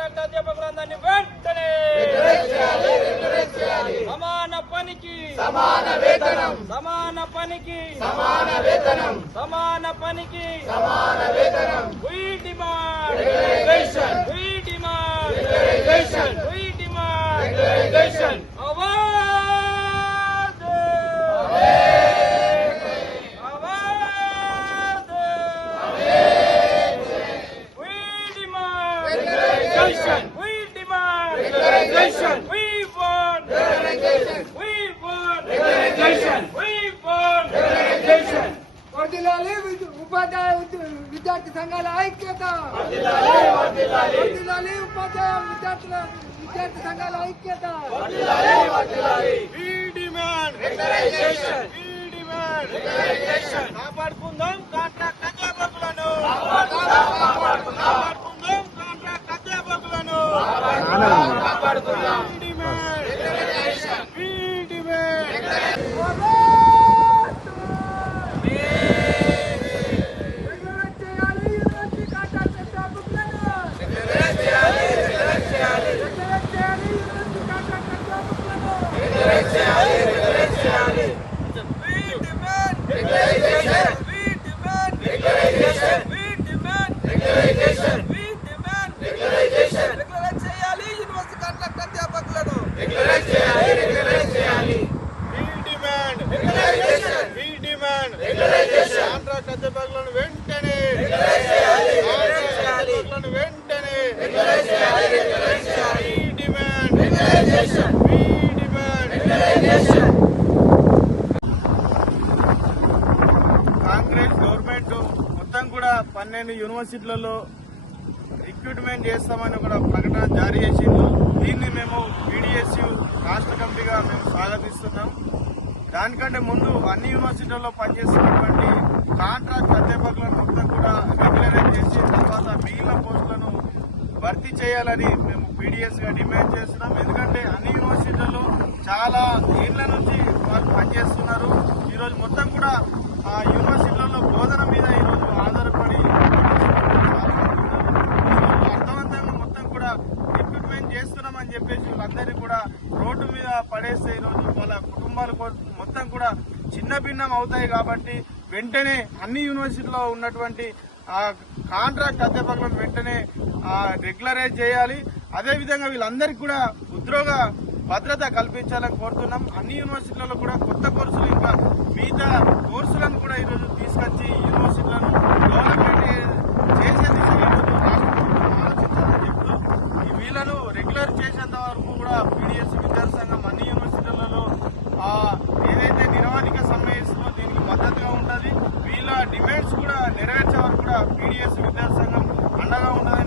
Contract అధ్యాపకులందరినీ వెంటనే సమాన పనికి సమాన వేతనం, సమాన పనికి సమాన వేతనం, సమాన పనికి సమాన వేతనం. We demand Regularization. We demand Regularization. We demand Regularization. आवाज आवाज We demand Regularization. We demand Regularization. We want Regularization. We want Regularization. We want Regularization. వర్ధిల్లాలి ఉపాధ్యాయ విద్యార్థి సంఘాల ఐక్యత. వర్ధిల్లాలి, వర్ధిల్లాలి. వర్ధిల్లాలి ఉపాధ్యాయ విద్యార్థి సంఘాల ఐక్యత. వర్ధిల్లాలి, వర్ధిల్లాలి. We demand Regularization. We demand Regularization. కాపాడుకుందాం కాంట్రాక్ట్ అధ్యాపకులను కాపాడుకుందాం, కాపాడుకుందాం. కాపాడుకుందాం కాంట్రాక్ట్ అధ్యాపకులను కాపాడుకుందాం. We demand Regularization. We demand regularize చేయాలి యూనివర్సిటీ కాంట్రాక్ట్ అధ్యాపకులను. Regularize చేయాలి, regularize చేయాలి. రెగ్యులరైజ్ చేయాలి యూనివర్సిటీ కాంట్రాక్ట్ అధ్యాపకులను. Regularize చేయాలి, regularize చేయాలి. We demand Regularization. We demand Regularization. We demand Regularization. We demand Regularization. Regularize చేయాలి యూనివర్సిటీ కాంట్రాక్ట్ అధ్యాపకులను Regularize చేయాలి, regularize చేయాలి. We demand Regularization. We demand Regularization. Contract అధ్యాపకులను వెంటనే Regularize చేయాలి, regularize కాంట్రాక్ట్ చేయాలి. అధ్యాపకులను వెంటనే Regularize చేయాలి, regularize చేయాలి. We demand Regularization. We demand Regularization. Congress government మొత్తం కూడా 12 యూనివర్సిటీలలో రిక్రూట్మెంట్ చేస్తామని ఒక ప్రకటన జారీ చేసింది. దీన్ని మేము పీడీఎస్యు రాష్ట్ర కమిటీగా మేము స్వాగతిస్తున్నాం. దానికంటే ముందు అన్ని యూనివర్సిటీల్లో పనిచేస్తున్నటువంటి కాంట్రాక్ట్ అధ్యాపకులను మొత్తం కూడా రెగ్యులరైజ్ చేసి తర్వాత మిగిలిన పోస్టులను భర్తీ చేయాలని మేము పీడీఎస్గా డిమాండ్ చేస్తున్నాం. ఎందుకంటే అన్ని యూనివర్సిటీల్లో చాలా ఏళ్ల నుంచి వాళ్ళు పనిచేస్తున్నారు. ఈరోజు మొత్తం కూడా ఆ యూనివర్సిటీలలో బోధన మీద ఈరోజు ఆధారపడి అర్థవంతంగా మొత్తం కూడా రిక్రూట్మెంట్ చేస్తున్నామని చెప్పేసి వీళ్ళందరినీ కూడా రోడ్డు మీద పడేస్తే ఈరోజు వాళ్ళ కుటుంబాలు మొత్తం కూడా చిన్న భిన్నం అవుతాయి. కాబట్టి వెంటనే అన్ని యూనివర్సిటీలో ఉన్నటువంటి కాంట్రాక్ట్ అధ్యాపకులను వెంటనే రెగ్యులరైజ్ చేయాలి. అదేవిధంగా వీళ్ళందరికీ కూడా ఉద్యోగ భద్రత కల్పించాలని కోరుతున్నాం. అన్ని యూనివర్సిటీలలో కూడా కొత్త కోర్సులు ఇంకా మిగతా కోర్సులను కూడా ఈరోజు తీసుకొచ్చి యూనివర్సిటీలను డెవలప్మెంట్ చేసే దిశగా రాష్ట్ర ప్రభుత్వం ఆలోచించాలని చెప్తూ వీళ్ళను రెగ్యులర్ చేసేంత వరకు కూడా పీడీఎస్ విద్యార్థి సంఘం అన్ని యూనివర్సిటీలలో ఏదైతే నిరవధిక సమ్మె ఇస్తుందో దీనికి మద్దతుగా ఉంటుంది. వీళ్ళ డిమాండ్స్ కూడా నెరవేర్చే వరకు కూడా పీడీఎస్ విద్యార్థి సంఘం అండగా ఉంటుంది.